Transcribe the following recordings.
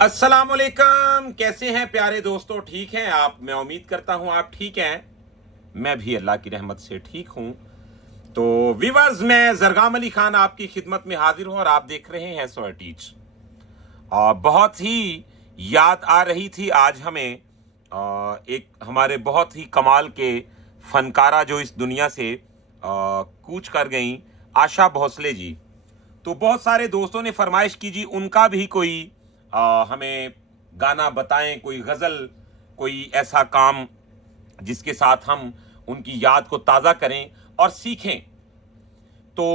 अस्सलामुअलैकुम। कैसे हैं प्यारे दोस्तों? ठीक हैं आप? मैं उम्मीद करता हूं आप ठीक हैं। मैं भी अल्लाह की रहमत से ठीक हूं। तो व्यूअर्स, मैं जरगाम अली खान आपकी खिदमत में हाजिर हूं और आप देख रहे हैं सोया टीच। बहुत ही याद आ रही थी आज हमें एक हमारे बहुत ही कमाल के फनकारा जो इस दुनिया से कूच कर गई, आशा भोसले जी। तो बहुत सारे दोस्तों ने फरमाइश की जी उनका भी कोई हमें गाना बताएं, कोई गज़ल, कोई ऐसा काम जिसके साथ हम उनकी याद को ताज़ा करें और सीखें। तो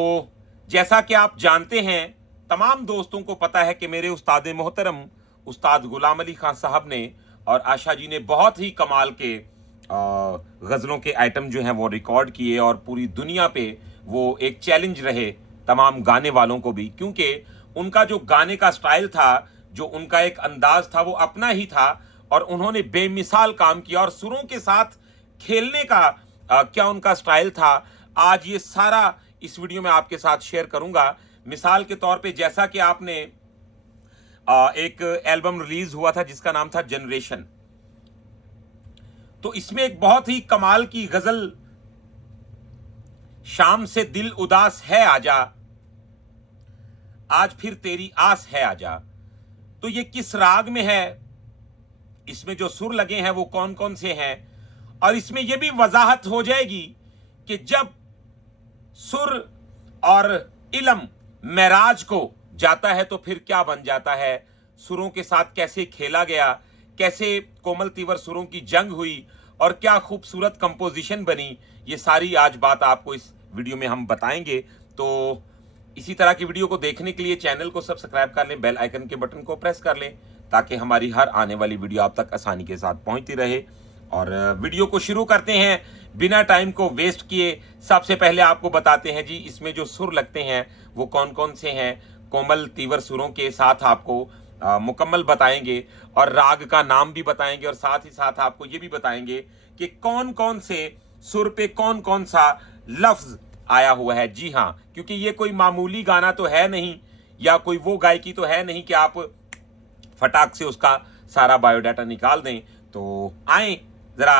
जैसा कि आप जानते हैं, तमाम दोस्तों को पता है कि मेरे उस्ताद मोहतरम उस्ताद गुलाम अली खान साहब ने और आशा जी ने बहुत ही कमाल के गज़लों के आइटम जो हैं वो रिकॉर्ड किए और पूरी दुनिया पे वो एक चैलेंज रहे तमाम गाने वालों को भी, क्योंकि उनका जो गाने का स्टाइल था, जो उनका एक अंदाज था, वो अपना ही था और उन्होंने बेमिसाल काम किया। और सुरों के साथ खेलने का क्या उनका स्टाइल था, आज ये सारा इस वीडियो में आपके साथ शेयर करूंगा। मिसाल के तौर पे, जैसा कि आपने एक एल्बम रिलीज हुआ था जिसका नाम था जनरेशन, तो इसमें एक बहुत ही कमाल की गजल, शाम से दिल उदास है आजा, आज फिर तेरी आस है आजा। तो ये किस राग में है, इसमें जो सुर लगे हैं वो कौन कौन से हैं, और इसमें यह भी वजाहत हो जाएगी कि जब सुर और इल्म मेराज को जाता है तो फिर क्या बन जाता है, सुरों के साथ कैसे खेला गया, कैसे कोमल तीवर सुरों की जंग हुई और क्या खूबसूरत कंपोजिशन बनी। ये सारी आज बात आपको इस वीडियो में हम बताएंगे। तो इसी तरह की वीडियो को देखने के लिए चैनल को सब्सक्राइब कर लें, बेल आइकन के बटन को प्रेस कर लें ताकि हमारी हर आने वाली वीडियो आप तक आसानी के साथ पहुंचती रहे। और वीडियो को शुरू करते हैं बिना टाइम को वेस्ट किए। सबसे पहले आपको बताते हैं जी इसमें जो सुर लगते हैं वो कौन कौन से हैं। कोमल तीवर सुरों के साथ आपको मुकम्मल बताएंगे और राग का नाम भी बताएंगे और साथ ही साथ आपको ये भी बताएंगे कि कौन कौन से सुर पे कौन कौन सा लफ्ज आया हुआ है। जी हाँ, क्योंकि ये कोई मामूली गाना तो है नहीं या कोई वो गायकी तो है नहीं कि आप फटाक से उसका सारा बायोडाटा निकाल दें। तो आए जरा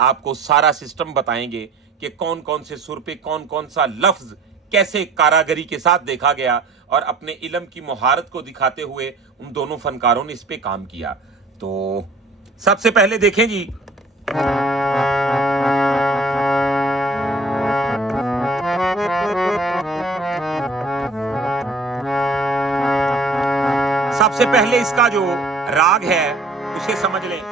आपको सारा सिस्टम बताएंगे कि कौन कौन से सुर पे कौन कौन सा लफ्ज कैसे कारागरी के साथ देखा गया और अपने इल्म की मुहारत को दिखाते हुए उन दोनों फनकारों ने इस पे काम किया। तो सबसे पहले देखें जी, सबसे पहले इसका जो राग है उसे समझ लें।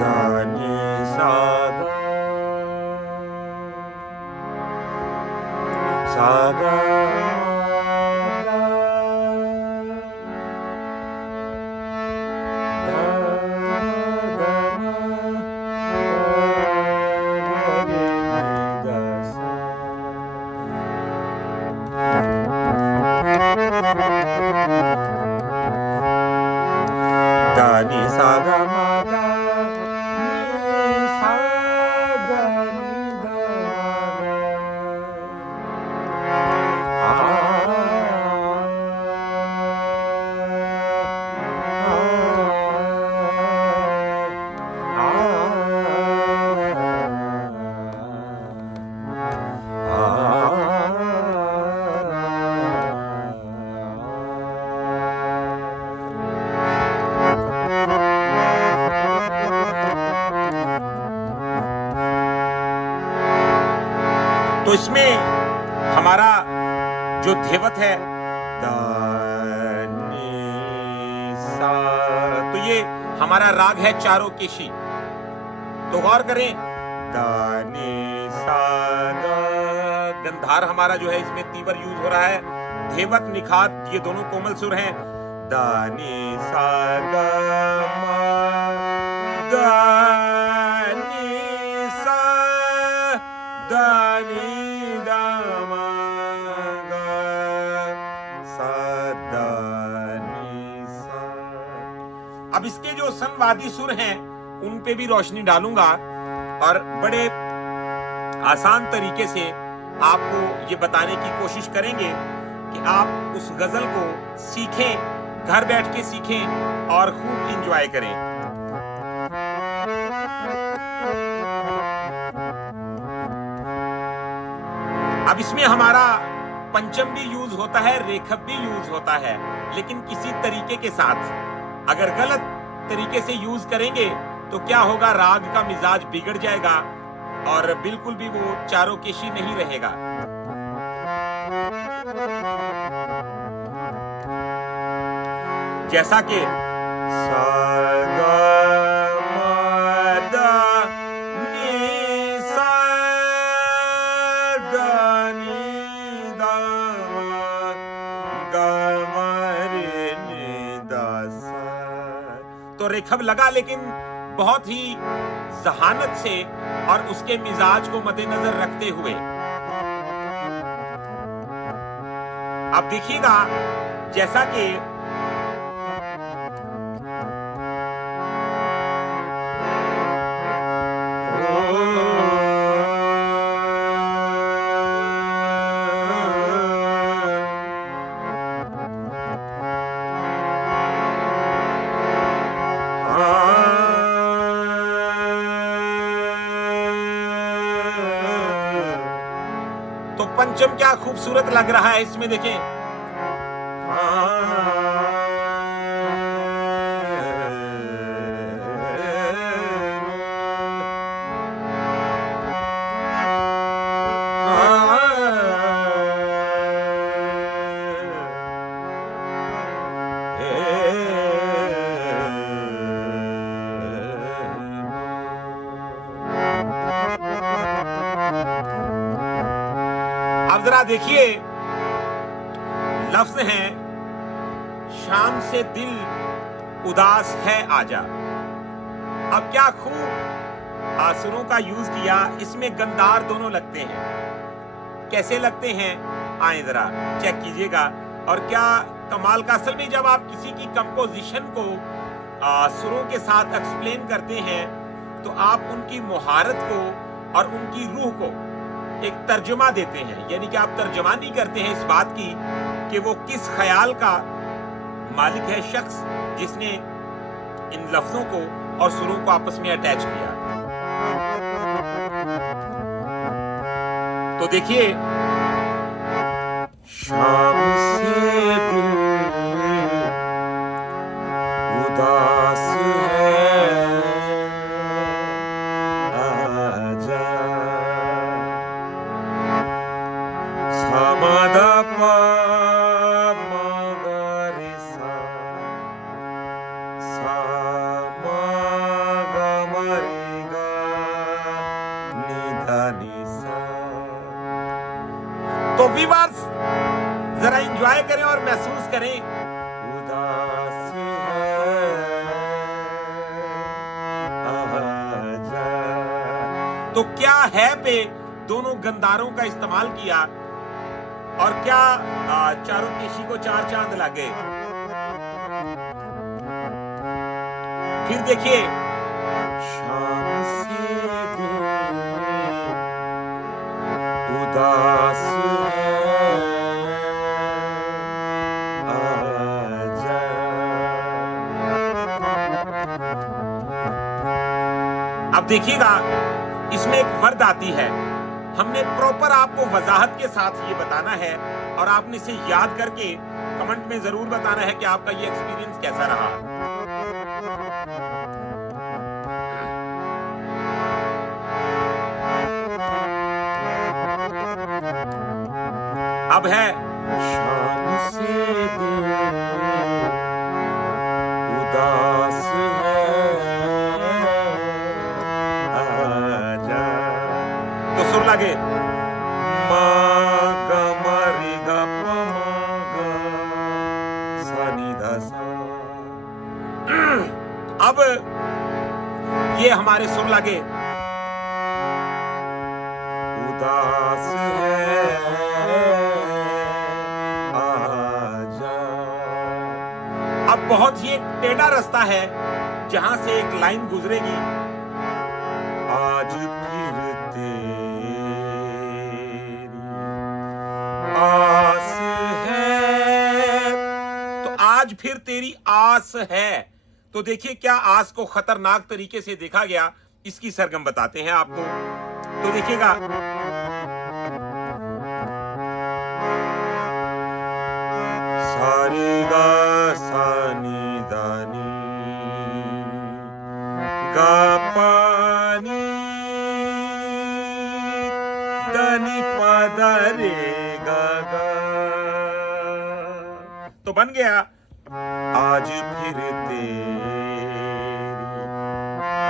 दानी सागा सागा दानी सागा मागा नी सागा नी तो इसमें हमारा जो धेवत है दानी सा, तो ये हमारा राग है चारों केशी। तो गौर करें, दानी सा गंधार हमारा जो है इसमें तीवर यूज हो रहा है, धेवत निखात ये दोनों कोमल सुर हैं। दानी सा दानी सा दानी अब इसके जो संवादी सुर हैं उन पे भी रोशनी डालूंगा और बड़े आसान तरीके से आपको ये बताने की कोशिश करेंगे कि आप उस गजल को सीखें, घर बैठ के सीखें और खूब इंजॉय करें। अब इसमें हमारा पंचम भी यूज होता है, रेखब भी यूज होता है, लेकिन किसी तरीके के साथ। अगर गलत तरीके से यूज करेंगे तो क्या होगा, राग का मिजाज बिगड़ जाएगा और बिल्कुल भी वो चारोकेशी नहीं रहेगा। जैसा कि सा गा मा दा नी सा दा नी दा गा मा रे नी दा सा। तो रेखब लगा, लेकिन बहुत ही जहानत से और उसके मिजाज को मद्देनजर रखते हुए। अब देखिएगा, जैसा कि तो पंचम क्या खूबसूरत लग रहा है इसमें, देखें। अब जरा देखिए, लफ्ज हैं, शाम से दिल उदास है आजा। अब क्या खूब आसुरों का यूज किया, इसमें गंधार दोनों लगते हैं। कैसे लगते हैं, आए जरा चेक कीजिएगा। और क्या कमाल का, असल में जब आप किसी की कंपोजिशन को सुरों के साथ एक्सप्लेन करते हैं तो आप उनकी मुहारत को और उनकी रूह को एक तर्जुमा देते हैं, यानी कि आप तर्जमानी करते हैं इस बात की कि वो किस ख्याल का मालिक है शख्स जिसने इन लफ्जों को और सुरों को आपस में अटैच किया। तो देखिए, शाम से दिल उदास है आजा, समादा पा मगरे सा मरेगा निधा निसा। तो व्यूअर्स जरा एंजॉय करें और महसूस करें, उदास है आजा। तो क्या है पे दोनों गंधारों का इस्तेमाल किया और क्या चारोकेशी को चार चांद लगे। फिर देखिए, शाम से दिल उदास है आजा। अब देखिएगा, इसमें एक वर्ड आती है, हमने प्रॉपर आपको वजाहत के साथ ये बताना है और आपने इसे याद करके कमेंट में जरूर बताना है कि आपका ये एक्सपीरियंस कैसा रहा। अब है, शाम से दिल उदास है आजा। तो सुर लगे, मा गा मा रे गा पा मा गा सा नी धा सा। अब ये हमारे सुर लगे, उदास है आजा। अब बहुत ही एक टेढ़ा रास्ता है जहां से एक लाइन गुजरेगी, आज फिर तेरी आस है आज फिर तेरी आस है। तो देखिए क्या आस को खतरनाक तरीके से देखा गया, इसकी सरगम बताते हैं आपको। तो देखिएगा, सारे गा सानी दानी गा पानी दानी पदा रे गा गा। तो बन गया, आज फिर तेरी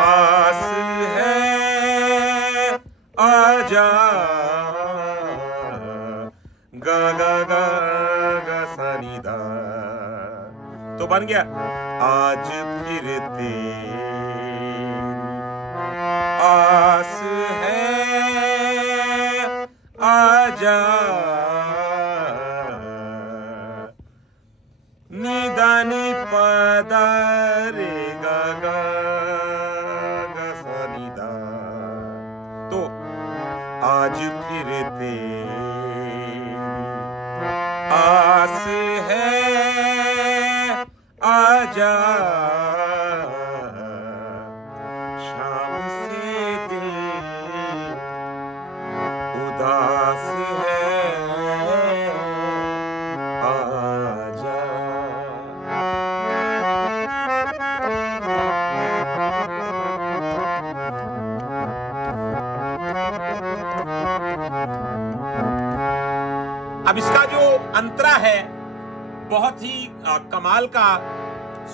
आस है, आजा गा गा गा गा सा नी दा। तो बन गया, आज फिर तेरी आस है, आजा निदा नि पदा रे गा गा गा सा नि दा। तो आज फिर तेरी आस है, आजा शाम से दिल उदास है, आजा। अब इसका जो अंतरा है, बहुत ही कमाल का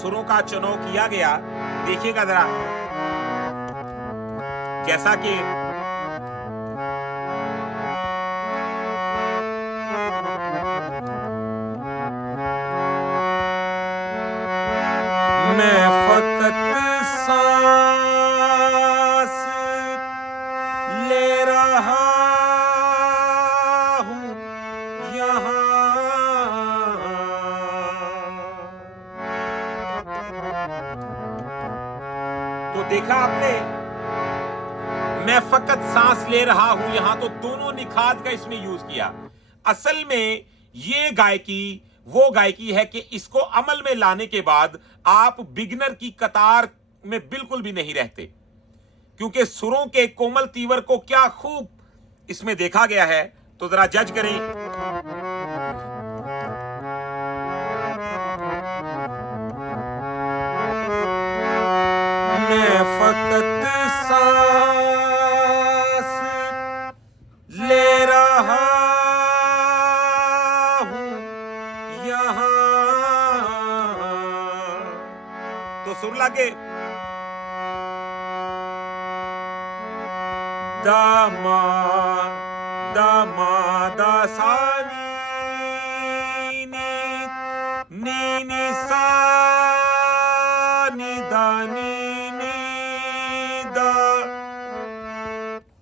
सुरों का चुनाव किया गया। देखिएगा जरा, जैसा कि मैं फकत सांस ले रहा हूं यहाँ। तो देखा आपने, मैं फकत सांस ले रहा हूं यहां, तो दोनों निखात का इसमें यूज किया। असल में ये गायकी वो गायकी है कि इसको अमल में लाने के बाद आप बिगनर की कतार में बिल्कुल भी नहीं रहते, क्योंकि सुरों के कोमल तीवर को क्या खूब इसमें देखा गया है। तो जरा जज करें। मैं फकत सांस ले रहा हूं यहाँ। तो सुर लागे, दामा दामा दा सा नी नी नी सा नी दा नी नी दा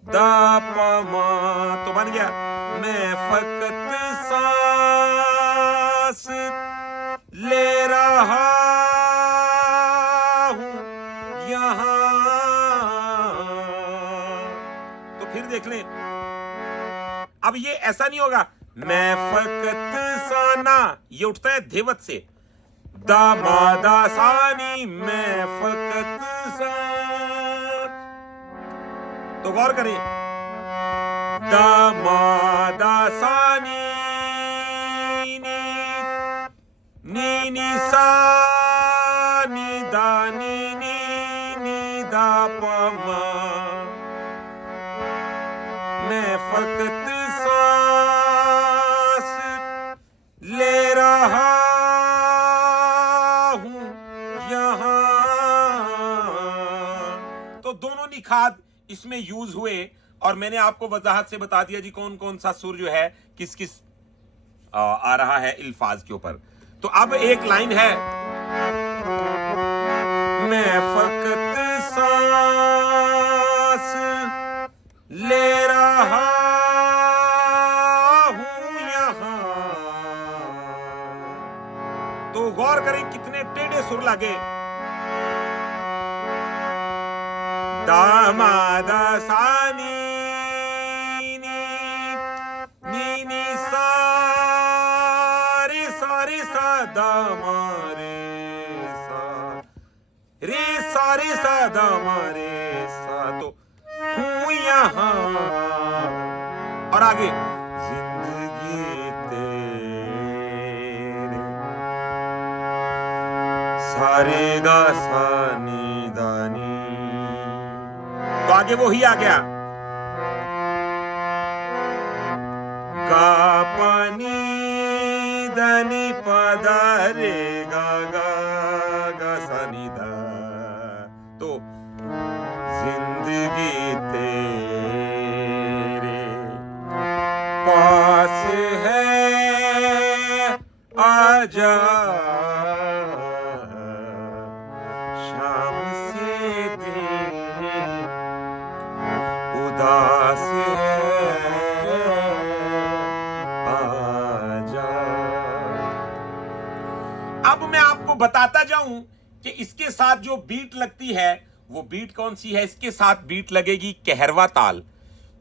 दा पा मा। तो बन गया, मैं फकत सांस ले रहा हूं यहाँ। तो फिर देख लें, अब ये ऐसा नहीं होगा, मैं फकत साना, ये उठता है धेवत से, दामादा सानी मैं फकत सा। तो गौर करें, दामादा सानी नी नी नी सा नी दा नी नी नी दा पा मा। मैं फकत सांस ले रहा हूं यहाँ। तो दोनों निखात इसमें यूज हुए, और मैंने आपको वजाहत से बता दिया जी कौन कौन सा सुर जो है किस किस आ रहा है अल्फाज के ऊपर। तो अब एक लाइन है, मैं फकत सांस ले रहा हूं यहाँ। तो गौर करें कितने टेढ़े सुर लगे, दामादा सानी नी नी नी सा रे सा दामा रे रे सा रे सा दा मा रे सा, तो हूं यहाँ। और आगे जिंदगी तेरे, सारे गा सा नी दा नी, तो आगे वो ही आ गया, गा पानी दनी पदा रे गा गा गा सा नी दा, तो जिंदगी तेरे पास है आजा, शाम से दिल उदास है आजा। अब मैं आपको बताता जाऊं कि इसके साथ जो बीट लगती है वो बीट कौन सी है। इसके साथ बीट लगेगी कहरवा ताल।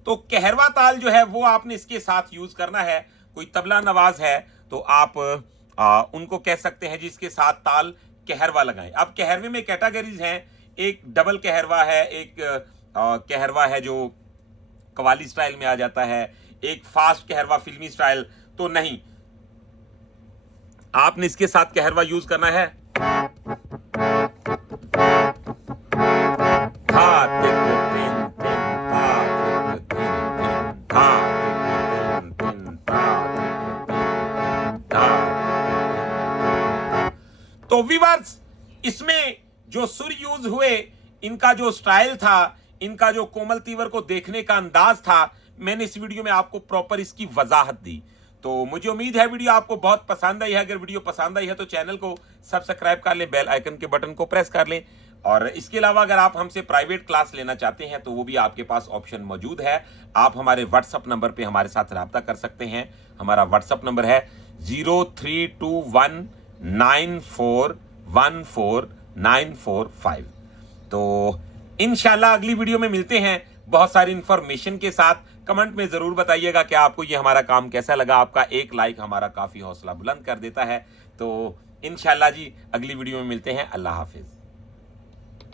तो कहरवा ताल जो है वो आपने इसके साथ यूज करना है। कोई तबला नवाज है तो आप उनको कह सकते हैं जिसके साथ ताल कहरवा लगाएं। अब कहरवे में कैटेगरीज हैं, एक डबल कहरवा है, एक कहरवा है जो कवाली स्टाइल में आ जाता है, एक फास्ट कहरवा फिल्मी स्टाइल। तो नहीं, आपने इसके साथ कहरवा यूज करना है। तो व्यूअर्स, इसमें जो सुर यूज हुए, इनका जो स्टाइल था, इनका जो कोमल तीवर को देखने का अंदाज था, मैंने इस वीडियो में आपको प्रॉपर इसकी वजाहत दी। तो मुझे उम्मीद है वीडियो आपको बहुत पसंद आई है। अगर वीडियो पसंद आई है तो चैनल को सब्सक्राइब कर लें, बेल आइकन के बटन को प्रेस कर लें। और इसके अलावा अगर आप हमसे प्राइवेट क्लास लेना चाहते हैं तो वो भी आपके पास ऑप्शन मौजूद है। आप हमारे व्हाट्सएप नंबर पे हमारे साथ रब्ता कर सकते हैं। हमारा व्हाट्सएप नंबर है 0321941495। तो इंशाल्लाह अगली वीडियो में मिलते हैं बहुत सारी इंफॉर्मेशन के साथ। कमेंट में जरूर बताइएगा कि आपको ये हमारा काम कैसा लगा। आपका एक लाइक हमारा काफी हौसला बुलंद कर देता है। तो इंशाल्लाह जी अगली वीडियो में मिलते हैं। अल्लाह हाफिज।